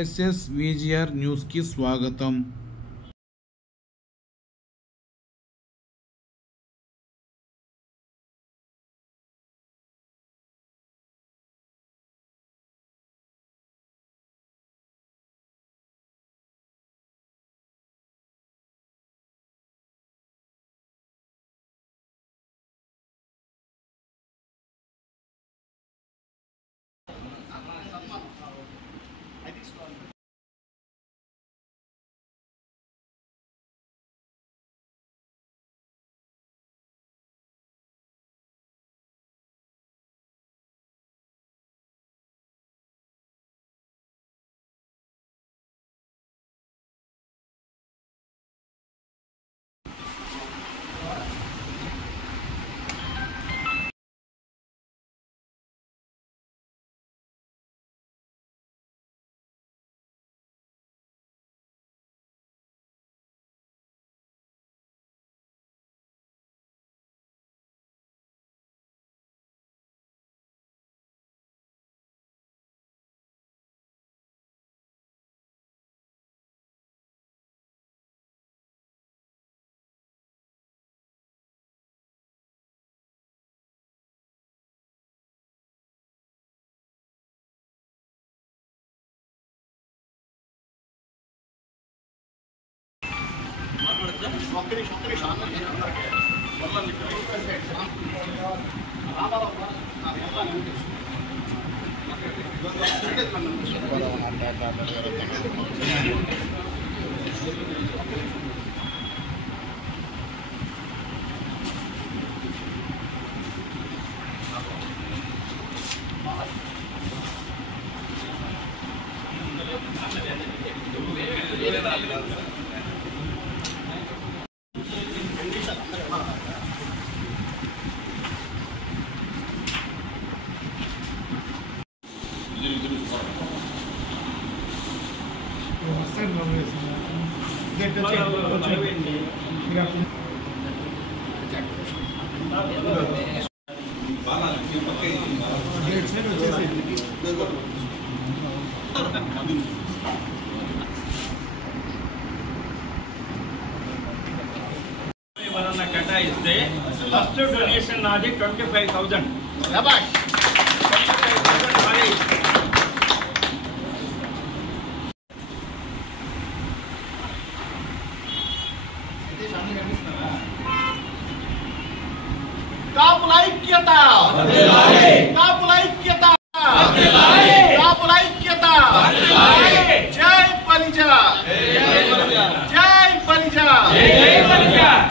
SSVGR news కి స్వాగతం। కేటాయిస్తే ఫస్ట్ డొనేషన్ నాది 25,000 కాపుల ఐక్యత కాపుల ఐక్యత కాపుల ఐక్యత జై బలిజ జై బలిజ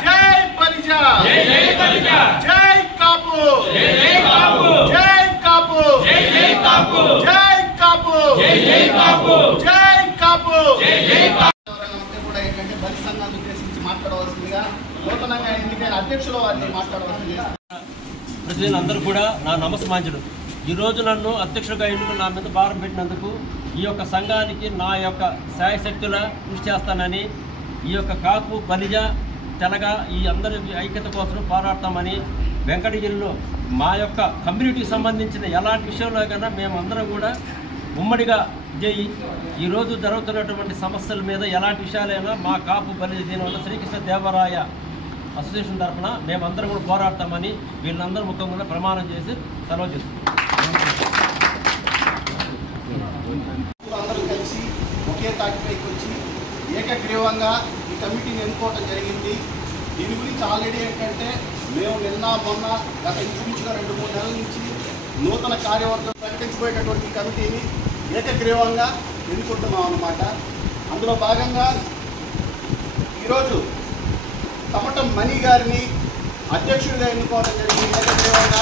జై బలిజ జై కాపు జై కాపు జై కాపు జై కాపు జై కాపు జై కాపు కూడా ఏంటంటే బలి సంఘాన్ని ఉద్దేశించి మాట్లాడవలసిందిగా నూతనంగా ఎన్నికైన అధ్యక్షుల వారిని మాట్లాడవలసిందిగా ప్రజలందరూ కూడా నా నమస్మాంజలు। ఈరోజు నన్ను అధ్యక్షుడిగా ఎన్నుకుని నా మీద భారం పెట్టినందుకు ఈ యొక్క సంఘానికి నా యొక్క శాయశక్తుల కృషి చేస్తానని, ఈ యొక్క కాపు బలిజ తెలగ ఈ అందరి ఐక్యత కోసం పోరాడతామని, వెంకటగిరిలో మా యొక్క కమ్యూనిటీకి సంబంధించిన ఎలాంటి విషయంలో కన్నా మేమందరం కూడా ఉమ్మడిగా చేయి ఈరోజు జరుగుతున్నటువంటి సమస్యల మీద ఎలాంటి విషయాలైనా మా కాపు బలిజ దీనివల్ల శ్రీకృష్ణ దేవరాయ అసోసియేషన్ తరఫున మేమందరం కూడా పోరాడతామని వీళ్ళందరూ ముఖ్యంగా ప్రమాణం చేసి సెలవు చేస్తున్నాం। అందరూ కలిసి ఒకే తాటిపైకి వచ్చి ఏకగ్రీవంగా ఈ కమిటీని ఎన్నుకోవడం జరిగింది। దీని గురించి ఆల్రెడీ ఏంటంటే మేము నిన్న మొన్న గత ఇంచుమించుగా 2-3 నెలల నుంచి నూతన కార్యవర్గం ప్రకటించబోయేటటువంటి ఈ కమిటీని ఏకగ్రీవంగా ఎన్నుకుంటున్నాం అన్నమాట। అందులో భాగంగా ఈరోజు కమటం మణి గారిని అధ్యక్షుడిగా ఎన్నుకోవడం జరిగింది ఏకగ్రీవంగా।